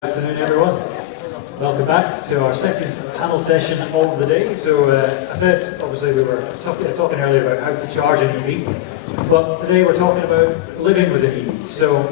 Good afternoon, everyone. Welcome back to our second panel session of the day. So, I said, obviously, we were talking earlier about how to charge an EV, but today we're talking about living with an EV. So,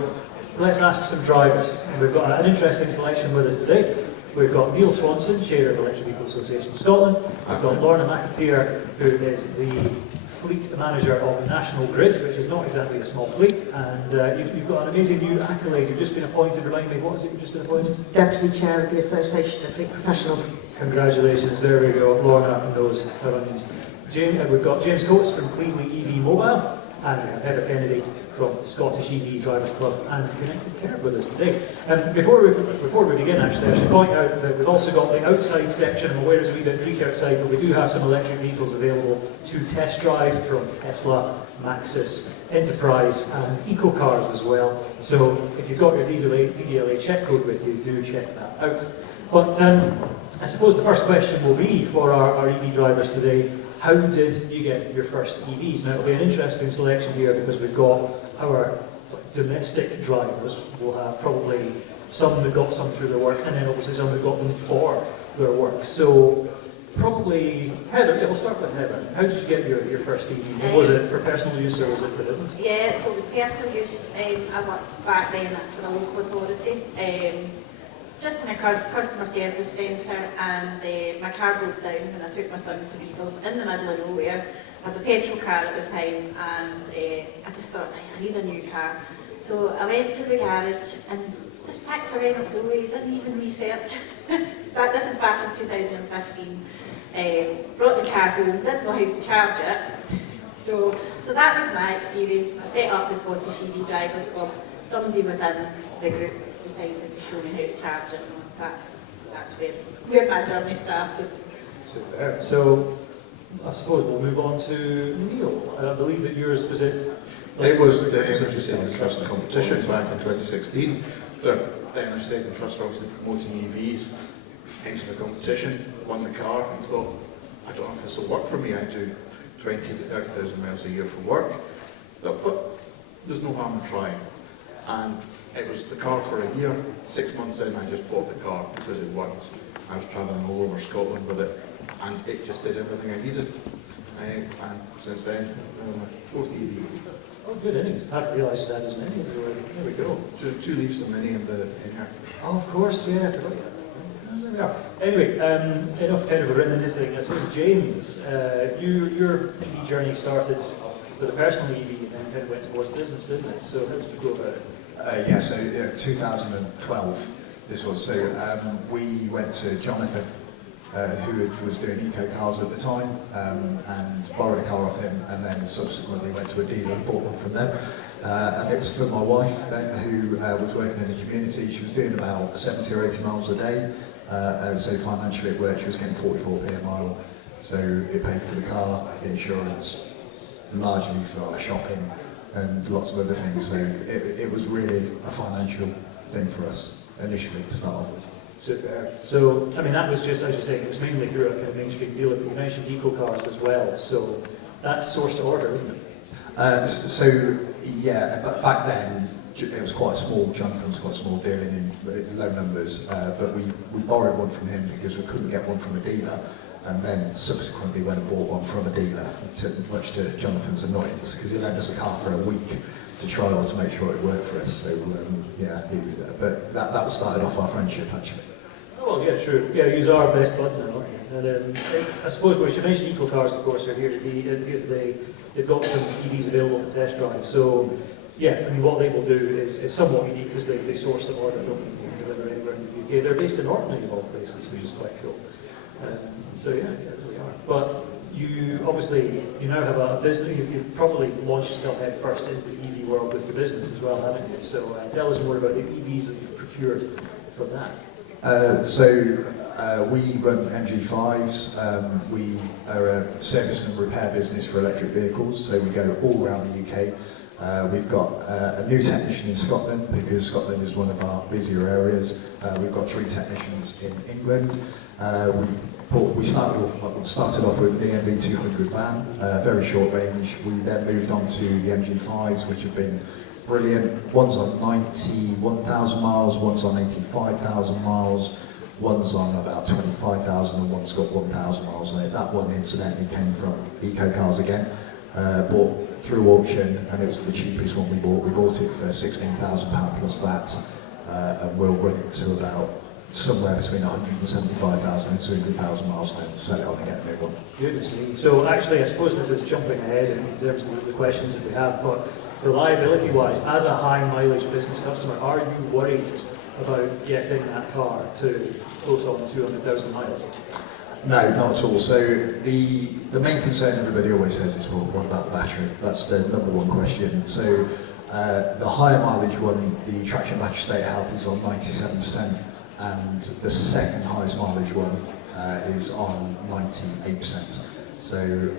let's ask some drivers. And we've got an interesting selection with us today. We've got Neil Swan, Chair of Electric Vehicle Association Scotland. We've got Lorna McAtear, who is the Fleet Manager of National Grid, which is not exactly a small fleet, and you've got an amazing new accolade. You've just been appointed, remind me, what is it you've just been appointed? Deputy Chair of the Association of Fleet Professionals. Congratulations, there we go. Lorna knows how it means. We've got James Coates from Cleevely EV Mobile, and we have Heather Kennedy from the Scottish EV Drivers Club and Connected Care with us today. Before we begin, actually, I should point out that we've also got the outside section. I'm aware it's a wee bit freaky outside, but we do have some electric vehicles available to test drive from Tesla, Maxus, Enterprise and EcoCars as well. So if you've got your DVLA check code with you, do check that out. But I suppose the first question will be for our EV drivers today: how did you get your first EVs? Now, it'll be an interesting selection here because we've got our domestic drivers. We'll have probably some that got some through their work, and then obviously some that got them for their work. So, probably, Heather, we'll start with Heather. How did you get your first EV? Was it for personal use or was it for business? Yeah, so it was personal use. I worked back then for a local authority. Just in a customer service centre, and my car broke down when I took my son to Beavers in the middle of nowhere. I had a petrol car at the time, and I just thought, I need a new car. So I went to the garage and just picked a Renault Zoe, didn't even research. But this is back in 2015. Brought the car home, didn't know how to charge it. So that was my experience. I set up the Scottish EV Drivers Club. Somebody within the group decided to show me how to charge it, and that's where my journey started. Super. So I suppose we'll move on to Neil. I believe that yours was it? It was the Energy Saving Trust competition back in 2016. The Energy Saving Trust were obviously promoting EVs, entered the competition, won the car, and thought, I don't know if this will work for me. I do 20 to 30,000 miles a year for work, but there's no harm in trying. And it was the car for a year. 6 months in, I just bought the car because it worked. I was travelling all over Scotland with it, and it just did everything I needed. And since then, I'm my fourth EV. Oh, good innings. I hadn't realised that as many. There we go. Two Leafs and many in here. Oh, of course, yeah. I forgot that. There we are. Anyway, enough kind of reminiscing. I suppose, James, your EV journey started with a personal EV and then kind of went towards business, didn't it? So how did you go about it? Yeah, so 2012 this was. So we went to Jonathan, who was doing eco cars at the time, and borrowed a car off him, and then subsequently went to a dealer and bought one from them. And it was for my wife then, who was working in the community. She was doing about 70 or 80 miles a day, and so financially it worked. She was getting 44p a mile, so it paid for the car, the insurance, largely for our shopping, and lots of other things. So it was really a financial thing for us initially to start off with. Super. So, I mean, that was just, as you say, it was mainly through a kind of mainstream dealer, but you mentioned EcoCars as well, so that's source to order, isn't it? So, yeah, but back then it was quite small. Jonathan was quite small, dealing in low numbers, but we borrowed one from him because we couldn't get one from a dealer. And then subsequently went and bought one from a dealer, much to Jonathan's annoyance, because he lent us a car for a week to trial to make sure it worked for us. So yeah, but that started off our friendship actually. Oh, well, yeah, true. Yeah, you are best buds now, aren't you? And I suppose we should mention EcoCars, of course, are here today. They've got some EVs available to test drive. So yeah, I mean, what they will do is somewhat unique because they source the order, don't they, deliver anywhere in the UK. They're based in Orkney of all places, which is quite cool. So yeah, we are. But you obviously, you now have a business, you've probably launched yourself head first into the EV world with your business as well, haven't you? So tell us more about the EVs that you've procured from that. We run MG5s. We are a service and repair business for electric vehicles, so we go all around the UK. We've got a new technician in Scotland because Scotland is one of our busier areas. We've got 3 technicians in England. We started off with the MV200 van, very short range. We then moved on to the MG5s, which have been brilliant. One's on 91,000 miles, one's on 85,000 miles, one's on about 25,000 and one's got 1,000 miles on it. That one incidentally came from Eco Cars again, bought through auction, and it was the cheapest one we bought. We bought it for £16,000 plus VAT, and we'll run it to about somewhere between 175,000 and 200,000 miles and then sell it on and get a new one. Goodness me. So actually, I suppose this is jumping ahead in terms of the questions that we have, but reliability-wise, as a high-mileage business customer, are you worried about getting that car to close on 200,000 miles? No, not at all. So the main concern everybody always says is, well, what about the battery? That's the number one question. So the higher mileage one, the traction battery state of health is on 97%, and the second highest mileage one is on 98%. So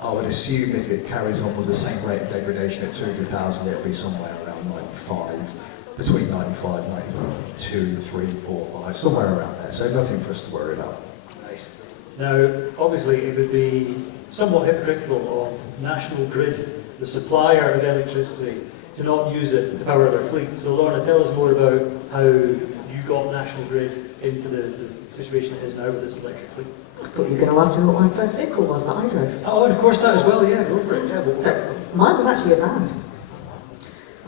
I would assume if it carries on with the same rate of degradation at 200,000, it'll be somewhere around 95, between 95, 92, 3, 4, 5, somewhere around there. So nothing for us to worry about. Nice. Now, obviously, it would be somewhat hypocritical of National Grid, the supplier of electricity, to not use it to power their fleet. So, Lorna, tell us more about how you got National Grid into the situation it is now with its electric fleet. I thought you were going to ask me what my first vehicle was that I drove. Oh, and of course that as well, yeah, go for it. Yeah, but So, mine was actually a van.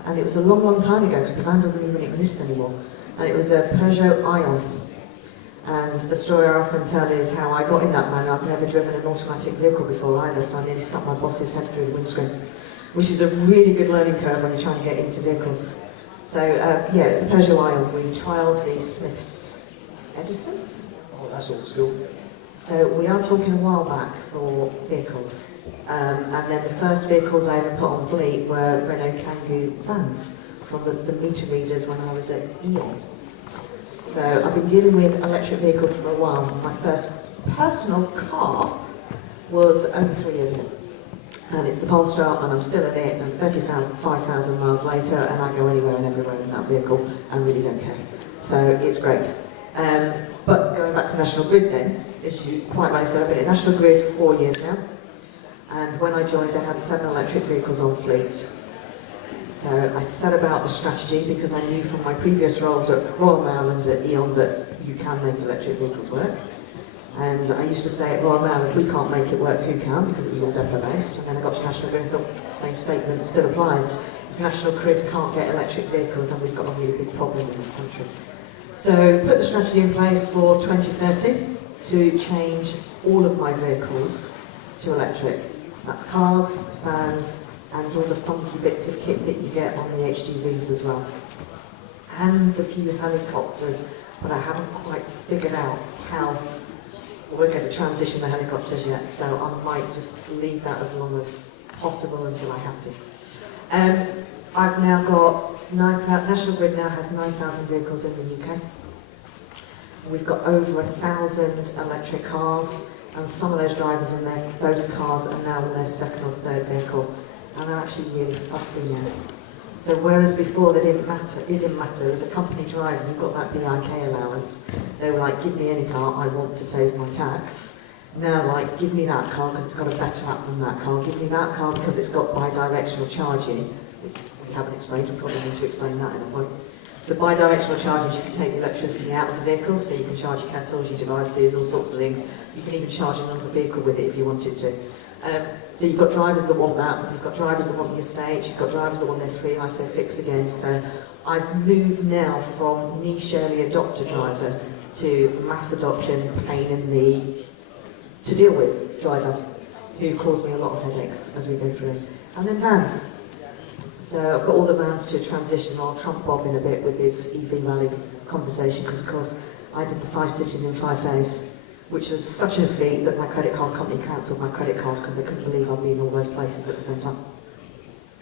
And it was a long, long time ago, because the van doesn't even exist anymore. And it was a Peugeot Ion. And the story I often tell is how I got in that van. I've never driven an automatic vehicle before either, so I nearly stuck my boss's head through the windscreen, which is a really good learning curve when you're trying to get into vehicles. So, yeah, it's the Peugeot Ion. We trialled the Smiths Edison. oh, that's old school. So we are talking a while back for vehicles. And then the first vehicles I ever put on fleet were Renault Kangoo vans from the meter readers when I was at Eon. So I've been dealing with electric vehicles for a while. My first personal car was only 3 years ago. And it's the Polestar, and I'm still in it, and 35,000 miles later, and I go anywhere and everywhere in that vehicle, and really don't care. So it's great. But going back to National Grid then, as you quite rightly said, I've been at National Grid for 4 years now. And when I joined, they had 7 electric vehicles on fleet. So I set about the strategy because I knew from my previous roles at Royal Mail and at Eon that you can make electric vehicles work. And I used to say at Royal Mail, if we can't make it work, who can? Because it was all depot-based. And then I got to National Grid and thought, the same statement still applies. If National Grid can't get electric vehicles, then we've got a really big problem in this country. So put the strategy in place for 2030 to change all of my vehicles to electric. That's cars, vans, and all the funky bits of kit that you get on the HGVs as well. And the few helicopters, but I haven't quite figured out how we're going to transition the helicopters yet, so I might just leave that as long as possible until I have to. I've now got National Grid now has 9,000 vehicles in the UK. We've got over 1,000 electric cars, and some of those drivers in those cars are now in their second or third vehicle, and they're actually really fussy now. So whereas before it didn't matter, as a company driver, you got that BIK allowance. They were like, give me any car, I want to save my tax. Now like, give me that car because it's got a better app than that car, give me that car because it's got bi-directional charging. We haven't explained, we probably need to explain that in a point. So bi-directional charging, you can take the electricity out of the vehicle, so you can charge your kettles, your devices, all sorts of things. You can even charge another vehicle with it if you wanted to. So you've got drivers that want that, you've got drivers that want your stage, you've got drivers that want their 3, and I say fix again. So I've moved now from niche early adopter driver to mass adoption, pain in the to deal with driver, who caused me a lot of headaches as we go through. And then vans. So I've got all the vans to transition. I'll trump Bob in a bit with his EV Rally conversation, because of course I did the 5 cities in 5 days. Which was such a feat that my credit card company cancelled my credit card because they couldn't believe I'd be in all those places at the same time.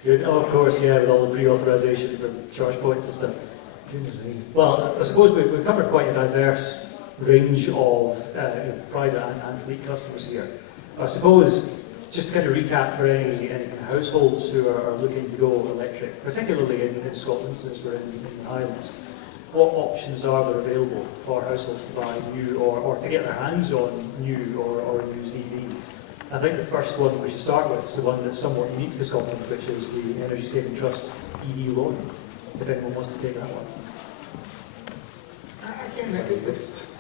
Good. Oh, of course, yeah, with all the pre-authorisation for charge points and stuff. Well, I suppose we've covered quite a diverse range of private and fleet customers here. I suppose, just to kind of recap for any kind of households who are looking to go electric, particularly in Scotland, since we're in the Highlands, what options are there available for households to buy new or to get their hands on new or used EVs? I think the first one we should start with is the one that's somewhat unique to Scotland, which is the Energy Saving Trust EV loan, if anyone wants to take that one. Again, it's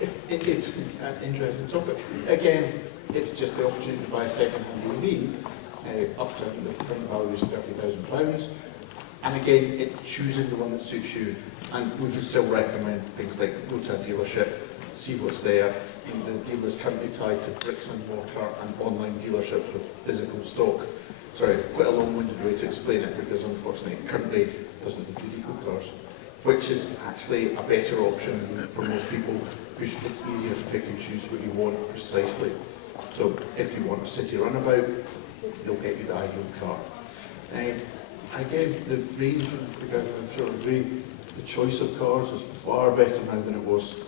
an interesting topic. Again, it's just the opportunity to buy a second-hand EV, up to the current value is £30,000. And again, it's choosing the one that suits you. And we can still recommend things like go to a dealership, see what's there. And the dealers can be tied to bricks and mortar and online dealerships with physical stock. Sorry, quite a long-winded way to explain it, because unfortunately it currently doesn't include eco-cars, which is actually a better option for most people, because it's easier to pick and choose what you want precisely. So if you want a city runabout, they'll get you the ideal car. Again, the range, because I'm sure agree, the choice of cars is far better now than it was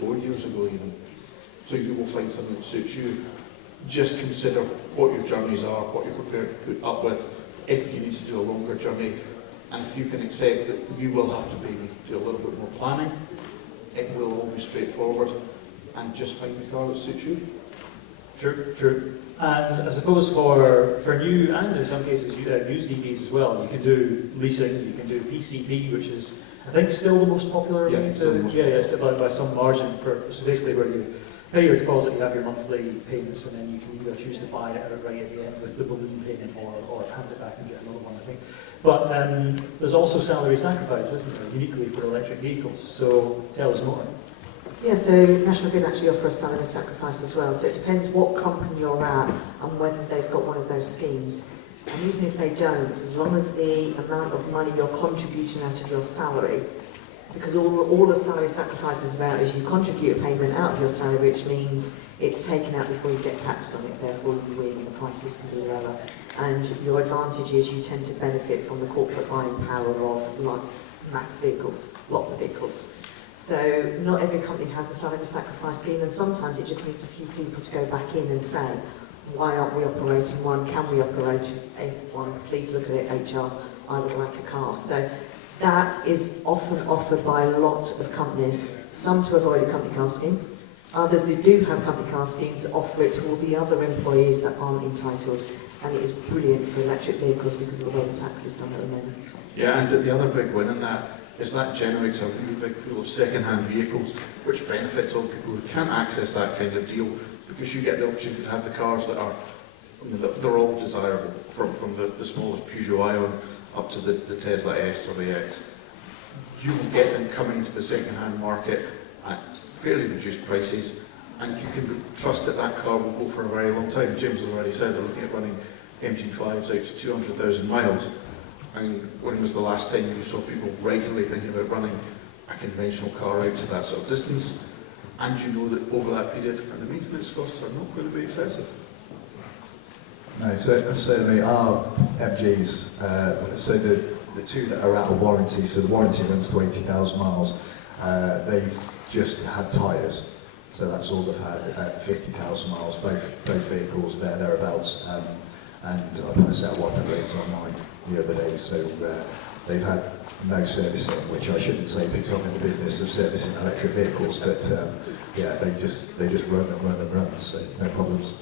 4 years ago even. So you will find something that suits you. Just consider what your journeys are, what you're prepared to put up with if you need to do a longer journey. And if you can accept that you will have to maybe do a little bit more planning, it will all be straightforward, and just find the car that suits you. True, true. And I suppose for new and in some cases used EVs as well, you can do leasing, you can do PCP, which is I think still the most popular way to by some margin. So basically where you pay your deposit, you have your monthly payments, and then you can either choose to buy it outright at the end with the balloon payment, or hand it back and get another one, I think. But there's also salary sacrifice, isn't there, uniquely for electric vehicles. So tell us more. Yeah, so National Grid actually offer a salary sacrifice as well, so it depends what company you're at and whether they've got one of those schemes. And even if they don't, as long as the amount of money you're contributing out of your salary, because all the salary sacrifice is about is you contribute a payment out of your salary, which means it's taken out before you get taxed on it, therefore you win and the prices can be lower. And your advantage is you tend to benefit from the corporate buying power of like mass vehicles, lots of vehicles. So not every company has a salary sacrifice scheme, and sometimes it just needs a few people to go back in and say, why aren't we operating one? Can we operate one? Please look at it, HR. I would like a car. So that is often offered by a lot of companies, some to avoid a company car scheme. Others who do have company car schemes offer it to all the other employees that aren't entitled. And it is brilliant for electric vehicles because of the way the tax is done at the moment. Yeah, and the other big win in that is that generates a really big pool of second-hand vehicles, which benefits all people who can't access that kind of deal, because you get the opportunity to have the cars that are, they're all desirable, from the smallest Peugeot Ion up to the Tesla S or the X. You will get them coming into the second-hand market at fairly reduced prices, and you can trust that that car will go for a very long time. James already said they're looking at running MG5s out to 200,000 miles. I mean, when was the last time you saw people regularly thinking about running a conventional car out to that sort of distance? And you know that over that period, and the maintenance costs are not going to be excessive. No, so certainly our MGs, so the two that are out of warranty, so the warranty runs to 80,000 miles, they've just had tyres. So that's all they've had at 50,000 miles, both vehicles thereabouts. And I put a set of wiper blades on mine the other day, so they've had no servicing, which I shouldn't say because I'm in the business of servicing electric vehicles, but yeah, they just run and run and run, so no problems.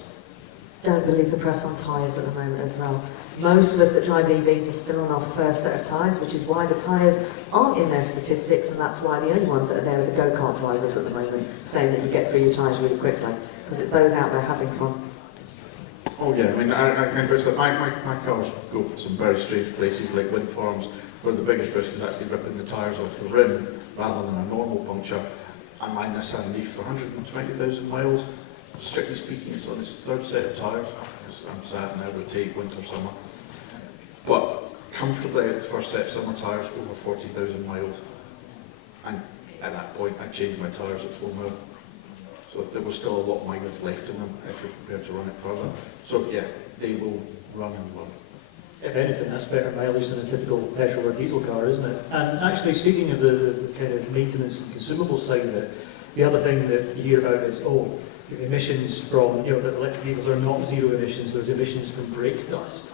Don't believe the press on tyres at the moment as well. Most of us that drive EVs are still on our first set of tyres, which is why the tyres aren't in their statistics, and that's why the only ones that are there are the go-kart drivers at the moment, saying that you get through your tyres really quickly, because it's those out there having fun. Oh yeah, I mean, my cars go to some very strange places like wind farms, where the biggest risk is actually ripping the tyres off the rim rather than a normal puncture. And my Nissan Leaf for 120,000 miles, strictly speaking, it's on its third set of tyres, because I'm sat now with take winter, summer. But comfortably out the first set of summer tyres over 40,000 miles. And at that point I changed my tyres at 4 mil. So there was still a lot of mileage left in them if you're prepared to run it further. So yeah, they will run and run. If anything, that's better mileage than a typical petrol or diesel car, isn't it? And actually, speaking of the kind of maintenance and consumable side of it, the other thing that you hear about is, emissions from, that electric vehicles are not zero emissions, there's emissions from brake dust.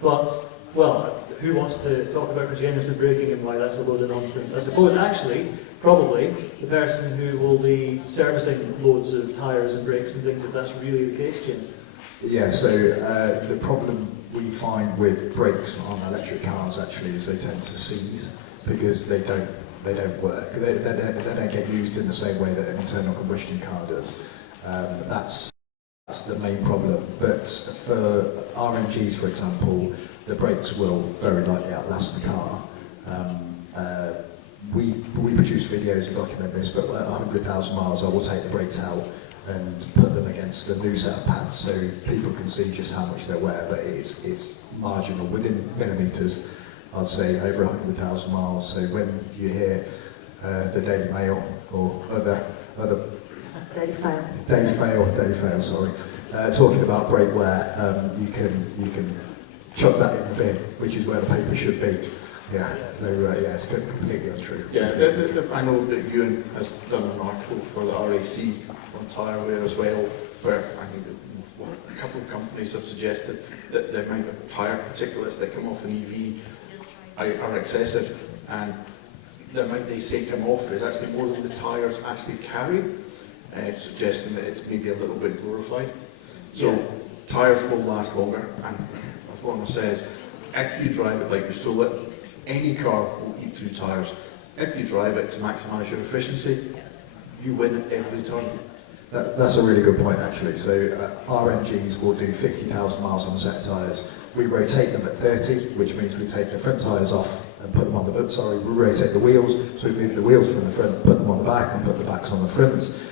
But Well, who wants to talk about regenerative braking and why that's a load of nonsense? I suppose actually, probably, the person who will be servicing loads of tyres and brakes and things, if that's really the case, James. Yeah, so the problem we find with brakes on electric cars actually is they tend to seize because they don't work. They don't get used in the same way that an internal combustion car does. That's the main problem. But for RMGs, for example, the brakes will very likely outlast the car. We produce videos and document this, but at 100,000 miles I will take the brakes out and put them against the new set of pads so people can see just how much they wear, but it's marginal, within millimetres, I'd say over 100,000 miles. So when you hear the Daily Mail or other Daily Fail. Daily Fail, sorry, talking about brake wear, you can chuck that in the bin, which is where the paper should be. Yeah, so yeah, it's completely untrue. Yeah, I know that Euan has done an article for the RAC on tyre wear as well, where I think that a couple of companies have suggested that the amount of tyre particulates that come off an EV are excessive, and the amount they say come off is actually more than the tyres actually carry, suggesting that it's maybe a little bit glorified. So tyres will last longer, and as Lorna says, if you drive it like you stole it, any car will eat through tyres. If you drive it to maximise your efficiency, you win every time. That's a really good point, actually. So RMGs will do 50,000 miles on a set of tyres. We rotate them at 30, which means we take the front tyres off and put them on the back. Sorry, we rotate the wheels, so we move the wheels from the front, put them on the back, and put the backs on the fronts.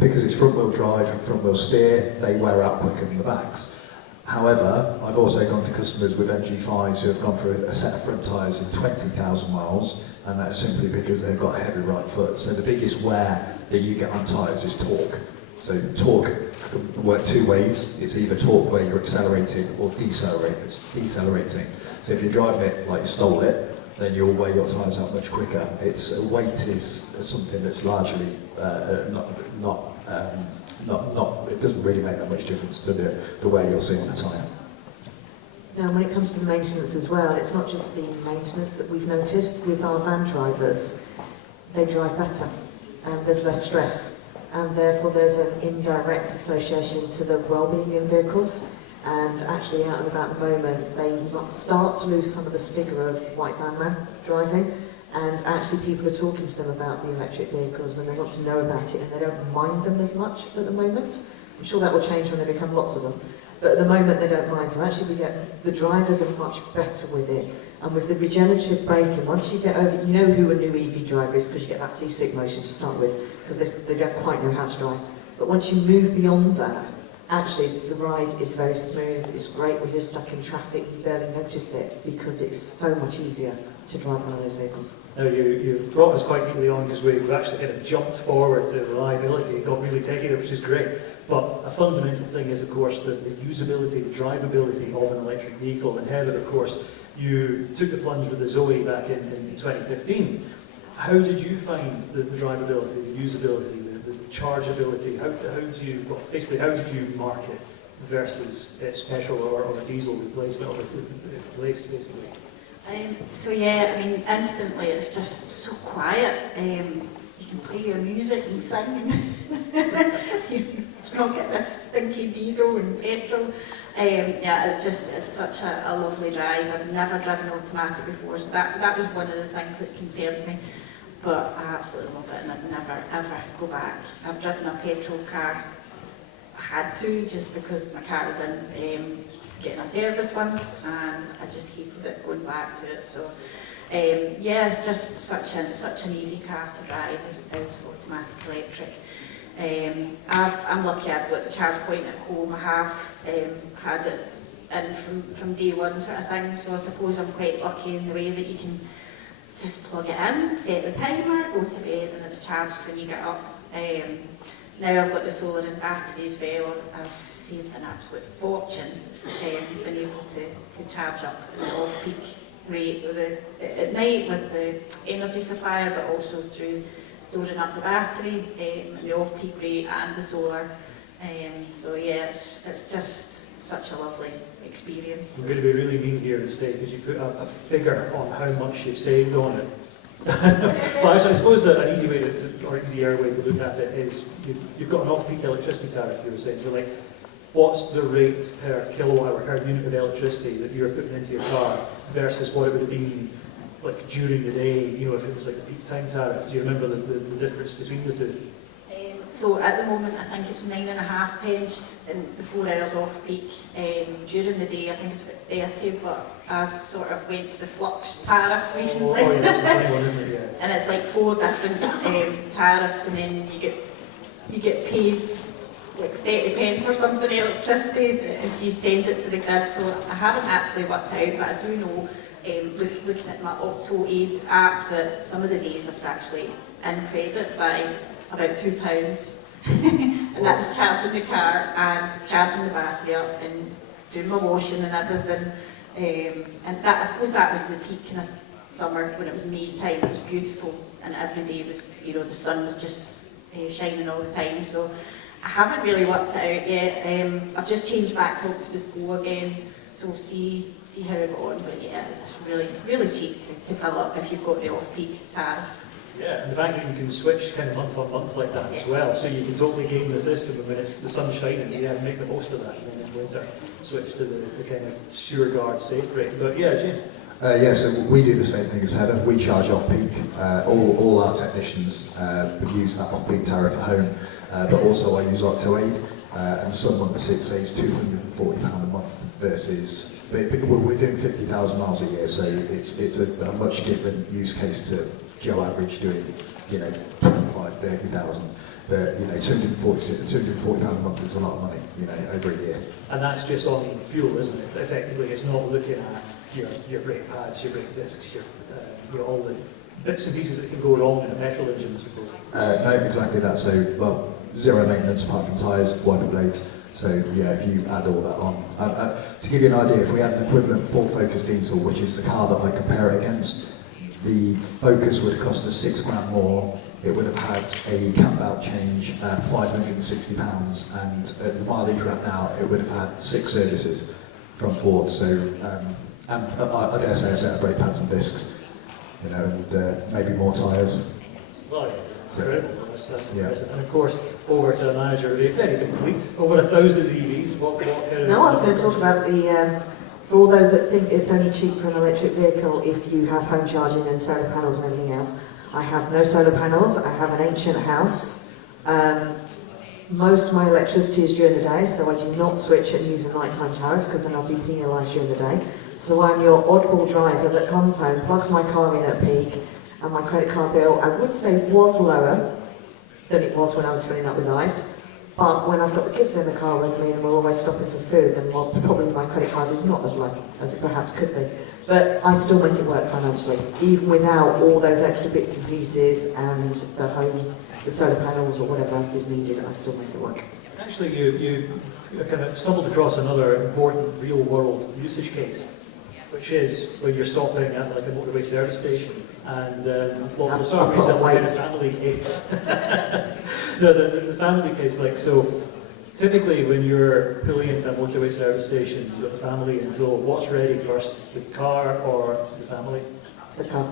Because it's front-wheel drive and front-wheel steer, they wear out quicker than the backs. However, I've also gone to customers with MG5s who have gone through a set of front tyres in 20,000 miles, and that's simply because they've got a heavy right foot. So the biggest wear that you get on tyres is torque. So torque can work two ways. It's either torque where you're accelerating or decelerating. So if you're driving it like you stole it, then you'll wear your tyres out much quicker. Weight is something that's largely it doesn't really make that much difference to the way you'll see on a tyre. Now, when it comes to the maintenance as well, it's not just the maintenance that we've noticed with our van drivers. They drive better, and there's less stress, and therefore there's an indirect association to the well-being in vehicles. And actually, out and about at the moment, they start to lose some of the stigma of white van man driving. And actually people are talking to them about the electric vehicles and they want to know about it and they don't mind them as much at the moment. I'm sure that will change when there become lots of them. But at the moment they don't mind. So actually the drivers are much better with it. And with the regenerative braking, once you get over, you know who a new EV driver is because you get that seasick motion to start with, because they don't quite know how to drive. But once you move beyond that, actually the ride is very smooth, it's great when you're stuck in traffic, you barely notice it because it's so much easier to drive one of those vehicles. Now you've brought us quite neatly on because we've actually kind of jumped forward to reliability and got really techy there, which is great. But a fundamental thing is, of course, the usability, the drivability of an electric vehicle. And Heather, of course, you took the plunge with the Zoe back in 2015. How did you find the drivability, the usability, the chargeability? How did you market versus petrol or diesel replacement, or replaced basically? So yeah, I mean, instantly it's just so quiet. You can play your music and sing. You don't get this stinky diesel and petrol. Yeah, it's such a lovely drive. I've never driven automatic before, so that was one of the things that concerned me. But I absolutely love it, and I'd never ever go back. I've driven a petrol car. I had to, just because my car was in getting a service once, and I just hated it going back to it. So yeah, it's just such an easy car to drive as automatic electric. I'm lucky I've got the charge point at home. I have had it in from day one sort of thing, so I suppose I'm quite lucky in the way that you can just plug it in, set the timer, go to bed, and it's charged when you get up. Now I've got the solar and battery as well. I've saved an absolute fortune being able to charge up in the off-peak rate at night with the energy supplier, but also through storing up the battery, the off-peak rate and the solar. So yeah, it's such a lovely experience. I'm going to be really mean here and say, because you put a figure on how much you've saved on it. Well, actually, I suppose that an easy way or easier way to look at it is you've got an off-peak electricity tariff, you were saying. So, like, what's the rate per kilowatt hour, per unit of electricity that you're putting into your car versus what it would have been, like, during the day, you know, if it was like a peak time tariff? Do you remember the difference between the two? So at the moment I think it's 9.5 pence in the 4 hours off peak. During the day I think it's about 30, but I sort of went to the flux tariff recently. Oh yeah, that's the funny one, isn't it? Yeah. And it's like 4 different tariffs, and then you get paid like 30 pence or something electricity if you send it to the grid. So I haven't actually worked out, but I do know, looking at my Opto Aid app, that some of the days I was actually in credit by about £2, and that's charging the car and charging the battery up and doing my washing and everything. And that, I suppose that was the peak kind of summer when it was May time. It was beautiful, and every day was, you know, the sun was just shining all the time. So I haven't really worked it out yet. I've just changed back to Optimus Go again, so we'll see how it goes on. But yeah, it's really cheap to fill up if you've got the off-peak tariff. Yeah, and the fact that you can switch kind of month on month like that as well, so you can totally game the system, and when it's the sun's shining, yeah, make the most of that, and then in winter switch to the kind of Stuart safe rate. But yeah, James. Yeah, so we do the same thing as Heather. We charge off-peak. All our technicians use that off-peak tariff at home, but also I use Opto Aid, and some months it saves £240 a month versus, we're doing 50,000 miles a year, so it's a much different use case to Joe average doing, you know, 25, 30,000. But, you know, £240 a month is a lot of money, you know, over a year. And that's just on fuel, isn't it? Effectively, it's not looking at your brake pads, your brake discs, your all the bits and pieces that can go wrong in a petrol engine, I suppose. No, exactly that. So, well, zero maintenance apart from tyres, wiper blades. So, yeah, if you add all that on. To give you an idea, if we had an equivalent full Focus diesel, which is the car that I compare it against, the Focus would have cost us £6 more. It would have had a camp-out change at £560, and at the mileage we're at now, it would have had 6 services from Ford. So, and I dare say a set of brake pads and discs, you know, and maybe more tyres. Right, incredible. That's impressive. And of course, over to the manager, very complete. Over 1,000 EVs. What kind of? No, I was going to talk about the. For all those that think it's only cheap for an electric vehicle if you have home charging and solar panels and everything else, I have no solar panels. I have an ancient house. Most of my electricity is during the day, so I do not switch and use a nighttime tariff because then I'll be penalised during the day. So I'm your oddball driver that comes home, plugs my car in at peak, and my credit card bill, I would say, was lower than it was when I was filling up with ice. But when I've got the kids in the car with me and we're always stopping for food, then probably my credit card is not as low as it perhaps could be. But I still make it work financially, even without all those extra bits and pieces and the solar panels or whatever else is needed, I still make it work. Actually, you kind of stumbled across another important real-world usage case, which is when you're stopping at like a motorway service station, and well, we'll start with a family case. No, the family case, like, so typically when you're pulling into a motorway service station, you've got the family in tow. What's ready first, the car or the family? The car.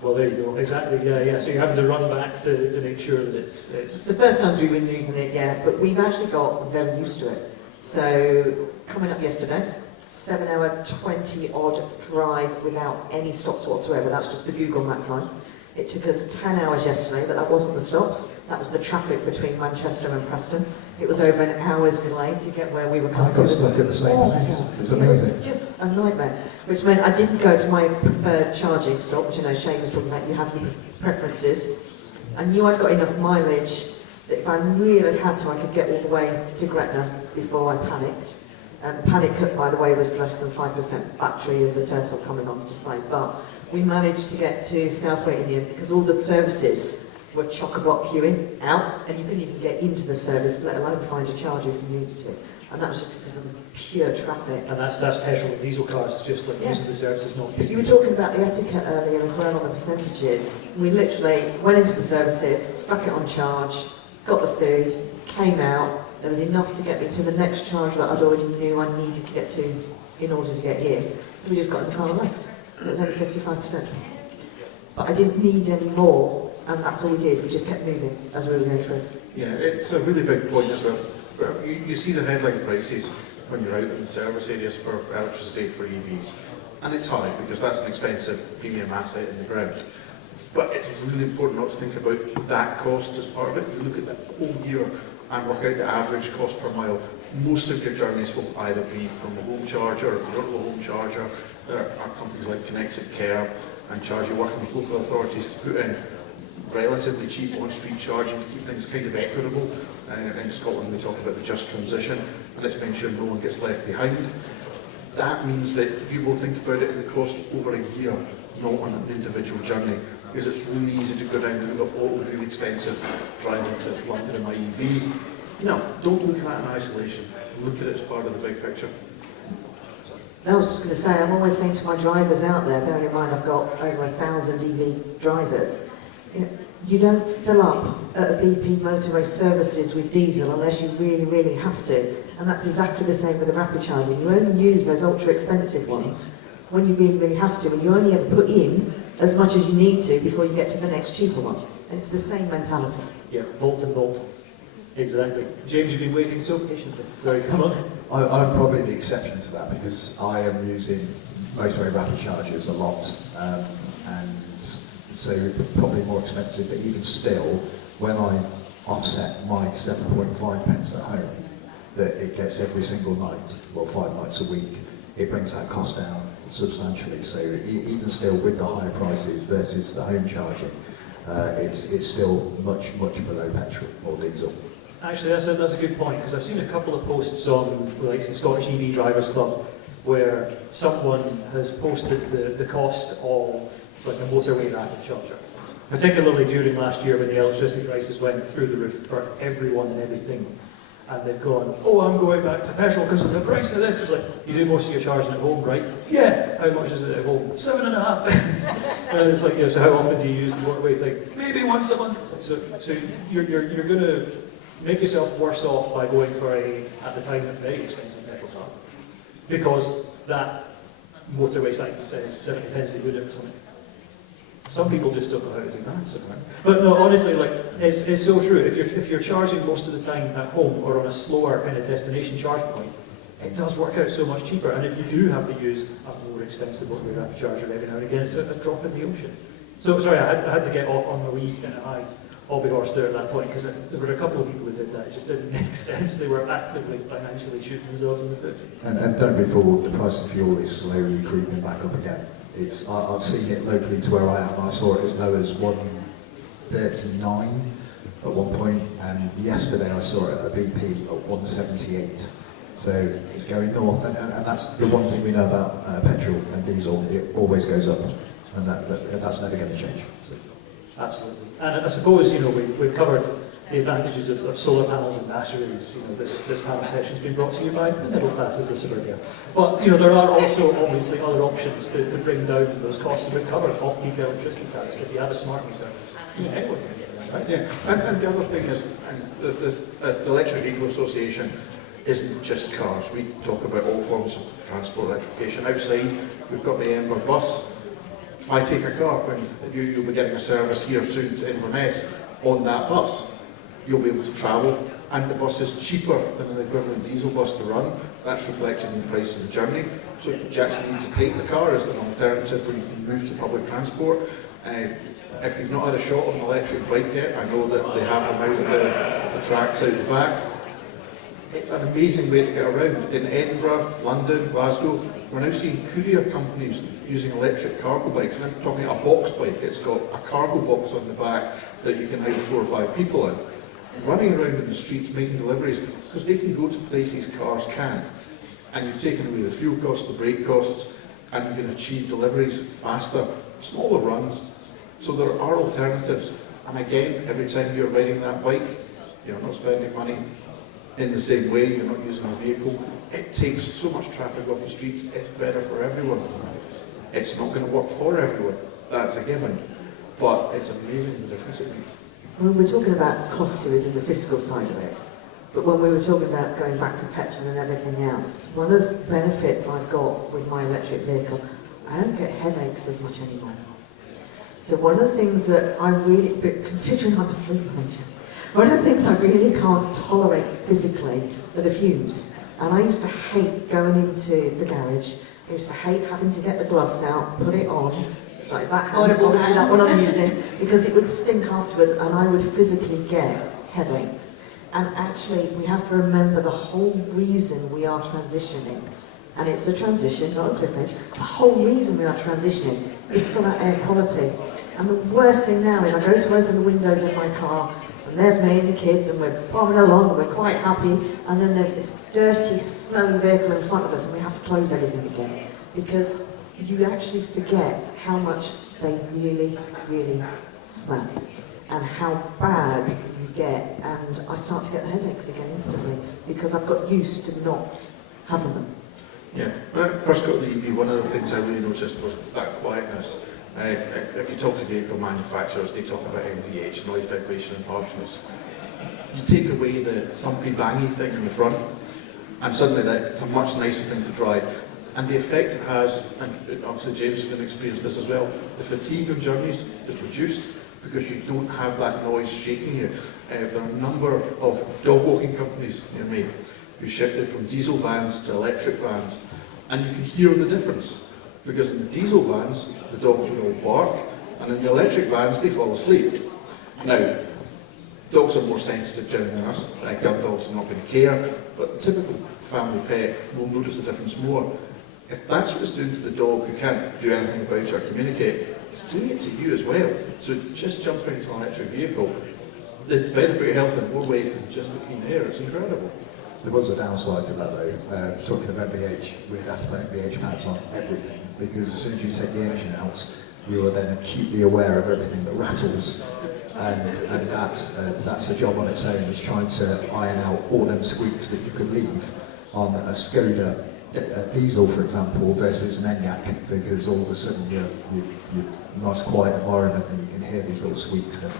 Well, there you go. Exactly. Yeah. So you're having to run back to make sure that it's. The first times we've been using it, yeah, but we've actually got very used to it. So coming up yesterday, 7-hour, 20-odd drive without any stops whatsoever. That's just the Google Map time. It took us 10 hours yesterday, but that wasn't the stops. That was the traffic between Manchester and Preston. It was over an hour's delay to get where we were coming to. I got stuck at the same place. It was amazing. It was just a nightmare, which meant I didn't go to my preferred charging stop, which I know Shane was talking about. You have your preferences. I knew I'd got enough mileage that if I really had to, I could get all the way to Gretna before I panicked. Panic, by the way, was less than 5% battery and the turtle coming on the display. But we managed to get to Southway in the end because all the services were chock-a-block queuing out, and you couldn't even get into the service, let alone find a charger if you needed to. And that was just because of the pure traffic. And that's petrol and diesel cars. It's just like using the services, not. But you were talking about the etiquette earlier as well on the percentages. We literally went into the services, stuck it on charge, got the food, came out, There was enough to get me to the next charge that I'd already knew I needed to get to in order to get here. So we just got in the car and left. It was only 55%. But I didn't need any more, and that's all we did. We just kept moving as we were going through. Yeah, it's a really big point as well. You see the headline prices when you're out in the service areas for electricity for EVs. And it's high because that's an expensive premium asset in the ground. But it's really important not to think about that cost as part of it. You look at the whole year and work out the average cost per mile. Most of your journeys will either be from a home charger, or if you don't have a home charger, there are companies like Connected Care and Charge. You're working with local authorities to put in relatively cheap on-street charging to keep things kind of equitable. In Scotland we talk about the just transition, and let's make sure no one gets left behind. That means that you will think about it in the cost over a year, not on an individual journey, because it's really easy to go down the route of, oh, it would be really expensive driving to London in my EV. No, don't look at that in isolation. Look at it as part of the big picture. I was just going to say, I'm always saying to my drivers out there, bearing in mind I've got over 1,000 EV drivers, you don't fill up at a BP motorway services with diesel unless you really, really have to. And that's exactly the same with the rapid charging. You only use those ultra expensive ones when you really, really have to, and you only ever put in as much as you need to before you get to the next cheaper one. And it's the same mentality. Yeah, volts and bolts. Exactly. James, you've been waiting so patiently. Sorry, come on. I'm probably the exception to that because I am using motorway rapid chargers a lot, and so probably more expensive, but even still, when I offset my 7.5 pence at home, that it gets every single night, well 5 nights a week, it brings that cost down substantially. So even still with the higher prices versus the home charging, it's still much below petrol or diesel. Actually, that's a good point, because I've seen a couple of posts on like the Scottish EV Drivers Club where someone has posted the cost of like a motorway rapid charger, particularly during last year when the electricity prices went through the roof for everyone and everything. And they've gone, oh, I'm going back to petrol because of the price of this. It's like, you do most of your charging at home, right? Yeah. How much is it at home? 7.5 pence. And it's like, yeah, so how often do you use the motorway thing? Maybe once a month. So you're going to make yourself worse off by going for at the time, a very expensive petrol car. Because that motorway site says 70 pence a unit or something. Some people just don't know how to do maths somewhere. But no, honestly, like, it's so true. If you're charging most of the time at home or on a slower kind of destination charge point, it does work out so much cheaper. And if you do have to use a more expensive motorway rapid charger every now and again, it's a drop in the ocean. So, sorry, I had to get on the wee kind of high hobby horse there at that point, because there were a couple of people who did that. It just didn't make sense. They were actively financially shooting themselves in the foot. And don't be fooled, the price of fuel is slowly creeping back up again. I've seen it locally to where I am. I saw it as low as 139 at one point, and yesterday I saw it at a BP at 178. So it's going north, and that's the one thing we know about petrol and diesel. It always goes up, and that's never going to change. So. Absolutely. And I suppose, we've covered the advantages of solar panels and batteries. This panel section has been brought to you by the middle classes of suburbia. But, there are also obviously other options to bring down those costs that we've covered. Off-peak electricity tariffs, if you have a smart meter, anyone can get that, right? Yeah, and the other thing is, the Electric Vehicle Association isn't just cars. We talk about all forms of transport electrification. Outside, we've got the Ember bus. I take a car when you'll be getting a service here soon to Inverness on that bus. You'll be able to travel, and the bus is cheaper than an equivalent diesel bus to run. That's reflected in the price of the journey. So if you actually need to take the car as an alternative where you can move to public transport. If you've not had a shot of an electric bike yet, I know that they have them out at the tracks out the back. It's an amazing way to get around. In Edinburgh, London, Glasgow, we're now seeing courier companies using electric cargo bikes. And I'm talking a box bike. It's got a cargo box on the back that you can hide 4 or 5 people in. Running around in the streets making deliveries, because they can go to places cars can't. And you've taken away the fuel costs, the brake costs, and you can achieve deliveries faster, smaller runs. So there are alternatives. And again, every time you're riding that bike, you're not spending money in the same way, you're not using a vehicle. It takes so much traffic off the streets, it's better for everyone. It's not going to work for everyone, that's a given. But it's amazing the difference it makes. When we're talking about cost to us and the fiscal side of it, But when we were talking about going back to petrol and everything else, one of the benefits I've got with my electric vehicle, I don't get headaches as much anymore. So one of the things that I really, but considering I'm a fleet manager, one of the things I really can't tolerate physically are the fumes. And I used to hate going into the garage. I used to hate having to get the gloves out, put it on. So is that how Horrible obviously that hands. one I'm using? Because it would stink afterwards and I would physically get headaches. And actually, we have to remember the whole reason we are transitioning, and it's a transition, not a cliff edge, the whole reason we are transitioning is for that air quality. And the worst thing now is I go to open the windows in my car, and there's me and the kids, and we're bombing along, and we're quite happy, and then there's this dirty, smelling vehicle in front of us, and we have to close everything again. Because you actually forget how much they really, really smell, and how bad you get, and I start to get the headaches again instantly, because I've got used to not having them. Yeah, when I first got the EV, one of the things I really noticed was that quietness. If you talk to vehicle manufacturers, they talk about NVH, noise, vibration and harshness. You take away the thumpy, bangy thing in the front, and suddenly it's a much nicer thing to drive. And the effect it has, and obviously James is going to experience this as well, the fatigue on journeys is reduced because you don't have that noise shaking you. There are a number of dog walking companies near me who shifted from diesel vans to electric vans, and you can hear the difference. Because in the diesel vans, the dogs would all bark, and in the electric vans, they fall asleep. Now, dogs are more sensitive generally than us. Gun dogs are not going to care, but typical family pet will notice the difference more. If that's what it's doing to the dog who can't do anything about it or communicate, it's doing it to you as well. So just jumping into an electric vehicle, the benefit for your health in more ways than just the clean air. It's incredible. There was a downside to that though. Talking about VH, we'd have to put VH pads on everything, because as soon as you take the engine out, you are then acutely aware of everything that rattles, and that's a job on its own, is trying to iron out all them squeaks that you could leave on a Skoda diesel, for example, versus an Enyaq, because all of a sudden you're in a nice quiet environment and you can hear these little squeaks. And,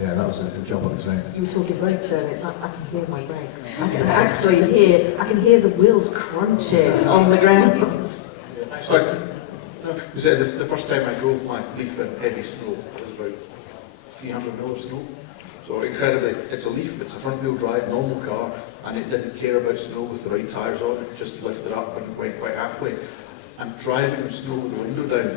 yeah, that was a job on its own. You were talking brakes earlier, it's like I can hear my brakes. I can hear the wheels crunching on the ground. The first time I drove my Leaf in heavy snow, it was about 300 mil of snow. So incredibly, it's a Leaf, it's a front wheel drive, normal car, and it didn't care about snow with the right tyres on, it just lifted up and went quite happily. And driving in snow with the window down,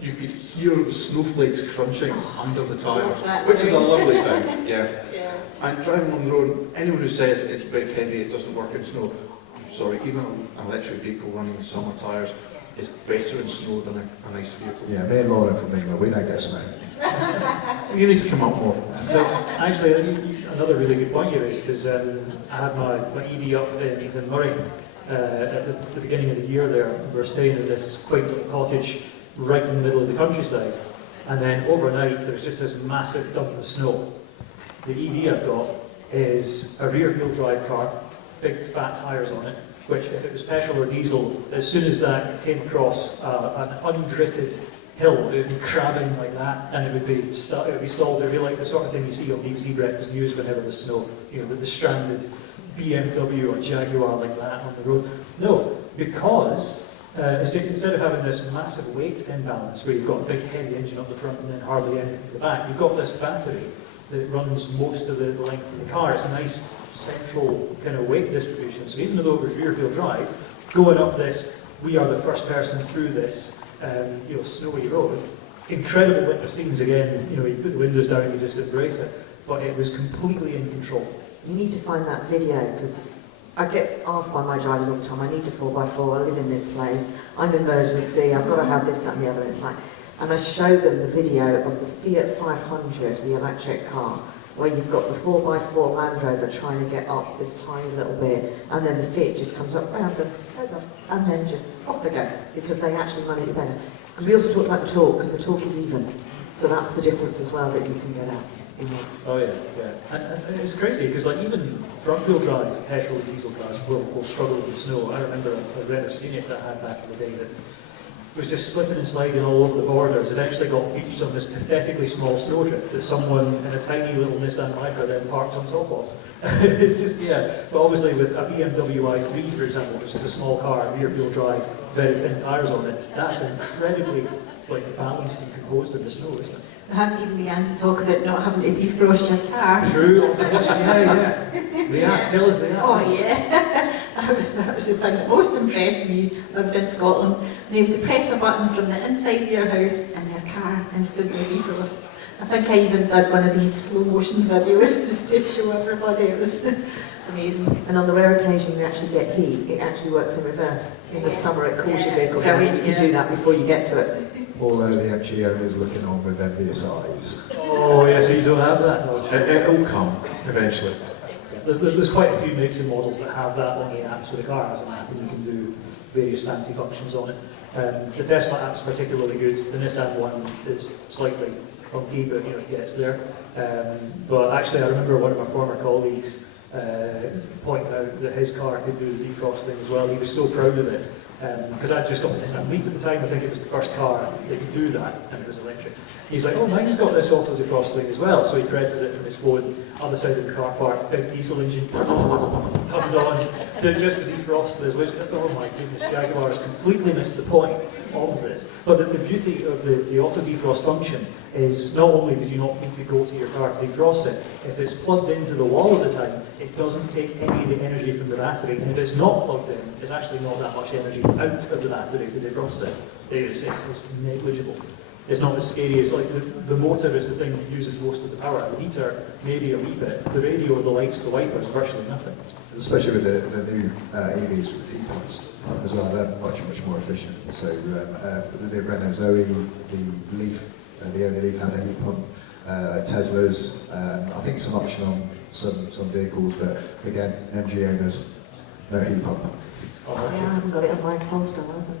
you could hear the snowflakes crunching under the tyres, which is a lovely sound, yeah. And driving on the road, anyone who says it's big, heavy, it doesn't work in snow, I'm sorry, even an electric vehicle running in summer tyres is better in snow than a nice vehicle. Yeah, me and Laura from England, we don't get snow. You need to come up more. So actually, another really good point you raised, because I had my EV up in Murray at the beginning of the year there. We were staying at this quaint little cottage right in the middle of the countryside, and then overnight there's just this massive dump of snow. The EV, I thought, is a rear-wheel drive car, big fat tyres on it, which if it was petrol or diesel, as soon as that came across an ungritted hill, it would be crabbing like that, and it would be stalled. It would be like the sort of thing you see on BBC Breakfast News whenever there's snow, you know, the stranded BMW or Jaguar like that on the road. No, because instead of having this massive weight imbalance where you've got a big heavy engine up the front and then hardly anything at the back, you've got this battery that runs most of the length of the car. It's a nice central kind of weight distribution. So even though it was rear-wheel drive, going up this, we are the first person through this snowy road. Incredible winter scenes again. You know, you put the windows down, you just embrace it. But it was completely in control. You need to find that video, because I get asked by my drivers all the time, I need a 4x4, I live in this place, I'm emergency, I've got to have this, that and the other. It's like, and I show them the video of the Fiat 500, the electric car, where you've got the 4x4 Land Rover trying to get up this tiny little bit, and then the Fiat just comes up round them, goes off, and then just off they go, because they actually run it better. Because we also talked about the torque, and the torque is even. So that's the difference as well that you can get out. Oh yeah, yeah. And it's crazy, because like even front-wheel drive petrol and diesel cars will struggle with the snow. I remember I read or seen it that I had back in the day that was just slipping and sliding all over the borders, eventually got beached on this pathetically small snowdrift that someone in a tiny little Nissan Micra then parked on top of. It's just, yeah, but obviously with a BMW i3, for example, which is a small car, rear-wheel drive, very thin tyres on it, that's incredibly balanced and composed in the snow, isn't it? I haven't even began to talk about not having to defrost your car. True, of course, yeah. The app, tell us the app. Oh yeah, that was the thing that most impressed me lived in Scotland. Being able to press a button from the inside of your house and your car instantly defrosts. I think I even did one of these slow motion videos just to show everybody. It's amazing. And on the rare occasion you actually get heat, it actually works in reverse. In the summer it cools your vehicle down, and you can do that before you get to it. Although the MG owners looking on with envious eyes. Oh yeah, so you don't have that? No. It'll come eventually. There's quite a few makes and models that have that on the app, so the car has an app and you can do various fancy functions on it. The Tesla app's particularly good. The Nissan one is slightly funky, but it gets there. But actually, I remember one of my former colleagues pointing out that his car could do the defrosting as well. He was so proud of it. Because I'd just got the Nissan Leaf at the time, I think it was the first car that could do that, and it was electric. He's like, oh, mine's got this auto defrost thing as well, so he presses it from his phone, other side of the car park, big diesel engine comes on just to defrost this, which, oh my goodness, Jaguar has completely missed the point of this. But the beauty of the auto defrost function is not only did you not need to go to your car to defrost it, if it's plugged into the wall at the time, it doesn't take any of the energy from the battery, and if it's not plugged in, it's actually not that much energy out of the battery to defrost it. It's negligible. It's not as scary as, the motor is the thing that uses most of the power. The heater, maybe a wee bit. The radio, the lights, the wipers, virtually nothing. Especially with the new EVs with heat pumps as well, they're much more efficient. So the Renault Zoe, the Leaf, the only Leaf had a heat pump. Teslas, I think some option on some vehicles, but again, MG owners, no heat pump. Oh, yeah, I haven't got it on my Polestar either.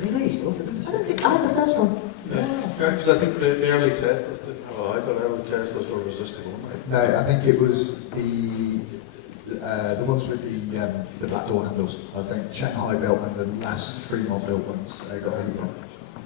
Really? Oh, for goodness I don't think I had the first one. Because I think the early Teslas didn't have either. Early Teslas were resisting, weren't they? No, I think it was the ones with the back door handles. I think Shanghai built and the last Fremont built ones got a heat pump.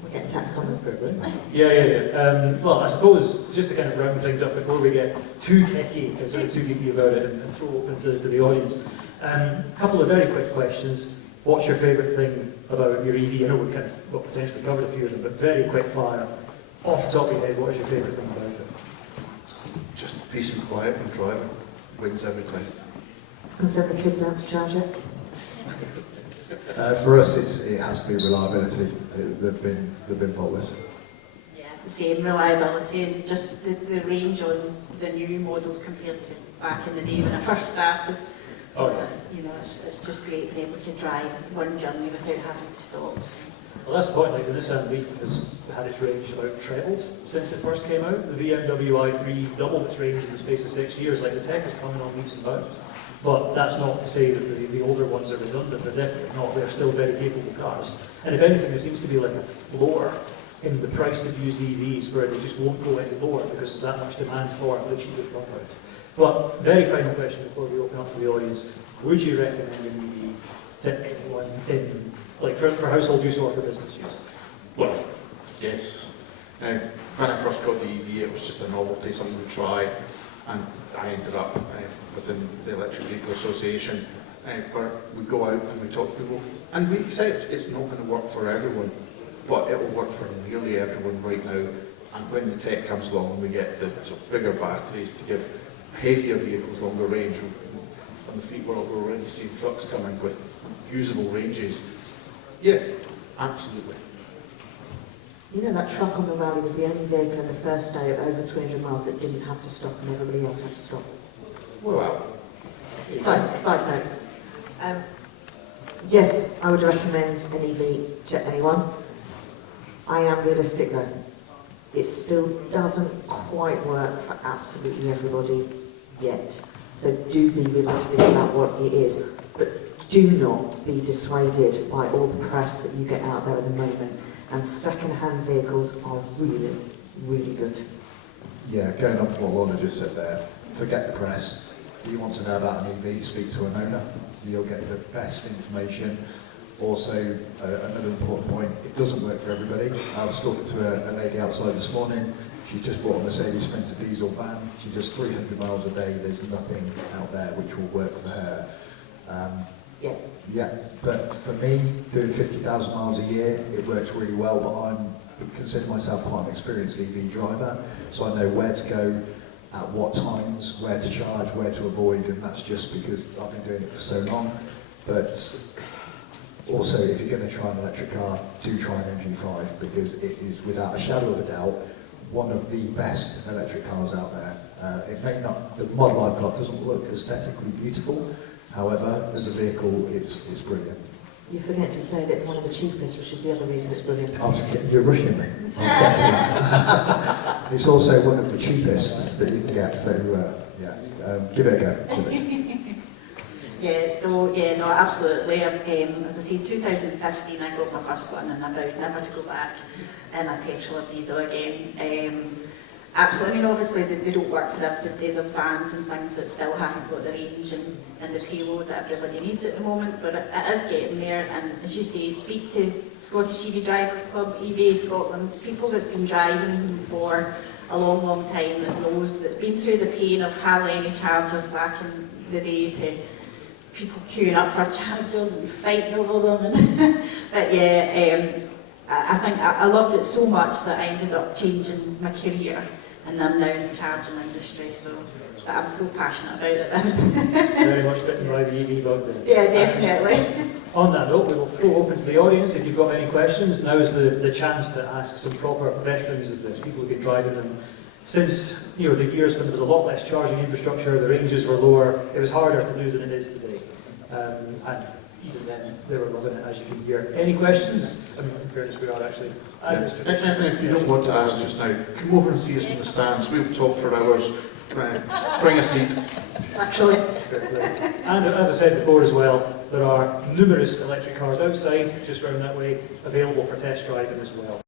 We're getting to that comment. Yeah. Well, I suppose, just to kind of round things up before we get too techie, sort of too geeky about it, and throw open to the audience, a couple of very quick questions. What's your favourite thing about your EV? I know we've kind of potentially covered a few of them, but very quick fire. Off the top of your head, what is your favourite thing about it? Just peace and quiet and driving wins every time. And send the kids out to charge it. For us, it has to be reliability. They've been faultless. Yeah, the same reliability and just the range on the new models compared to back in the day when I first started. Oh, yeah. It's just great being able to drive one journey without having to stop. So. Well, that's the point. The Nissan Leaf has had its range about trebled since it first came out. The BMW i3 doubled its range in the space of 6 years. The tech is coming on leaps and bounds. But that's not to say that the older ones are redundant. They're definitely not. They're still very capable cars. And if anything, there seems to be a floor in the price of used EVs where they just won't go any lower because there's that much demand for the cheapest run out. But very final question before we open up to the audience. Would you recommend an EV to anyone in, for household use or for business use? Well, yes. Now, when I first got the EV, it was just a novelty, something to try, and I ended up within the Electric Vehicle Association, where we go out and we talk to people, and we accept it's not going to work for everyone, but it will work for nearly everyone right now. And when the tech comes along, we get the bigger batteries to give heavier vehicles longer range. On the fleet world, we're already seeing trucks coming with usable ranges. Yeah, absolutely. That truck on the rally was the only vehicle on the first day of over 300 miles that didn't have to stop and everybody else had to stop. Well, Side note. Yes, I would recommend an EV to anyone. I am realistic though. It still doesn't quite work for absolutely everybody yet. So do be realistic about what it is. But do not be dissuaded by all the press that you get out there at the moment. And second-hand vehicles are really, really good. Yeah, going on from what Lorna just said there, forget the press. If you want to know about an EV, speak to an owner. You'll get the best information. Also, another important point, it doesn't work for everybody. I was talking to a lady outside this morning. She just bought a Mercedes Sprinter diesel van. She does 300 miles a day. There's nothing out there which will work for her. Yeah, but for me, doing 50,000 miles a year, it works really well, but I consider myself quite an experienced EV driver, so I know where to go, at what times, where to charge, where to avoid, and that's just because I've been doing it for so long. But also, if you're going to try an electric car, do try an MG5, because it is, without a shadow of a doubt, one of the best electric cars out there. It may not, the model I've got doesn't look aesthetically beautiful, however, as a vehicle, it's brilliant. You forget to say that it's one of the cheapest, which is the other reason it's brilliant. You're rushing me. I was getting that. It's also one of the cheapest that you can get, so give it a go. Yeah, so yeah, no, absolutely. As I say, 2015 I got my first one, and I vowed never to go back in a petrol or diesel again. Absolutely. I mean, obviously they don't work for everybody. There's vans and things that still haven't got the range and the payload that everybody needs at the moment, but it is getting there. And as you say, speak to Scottish EV Drivers Club, EVA Scotland, people that's been driving for a long, long time, that knows, that's been through the pain of hardly any chargers back in the day, to people queuing up for chargers and fighting over them. But yeah, I think I loved it so much that I ended up changing my career, and I'm now in the charging industry, so I'm so passionate about it then. Very much bitten by the EV bug then. Yeah, definitely. On that note, we will throw open to the audience. If you've got any questions, now is the chance to ask some proper veterans of this, people who've been driving them since the years when there was a lot less charging infrastructure, the ranges were lower, it was harder to do than it is today. And even then, they were loving it, as you can hear. Any questions? I mean, in fairness, we are actually, as is tradition. And if you don't want to ask just now, come over and see us in the stands. We'll talk for hours. Bring a seat. Actually. And as I said before as well, there are numerous electric cars outside, just round that way, available for test driving as well.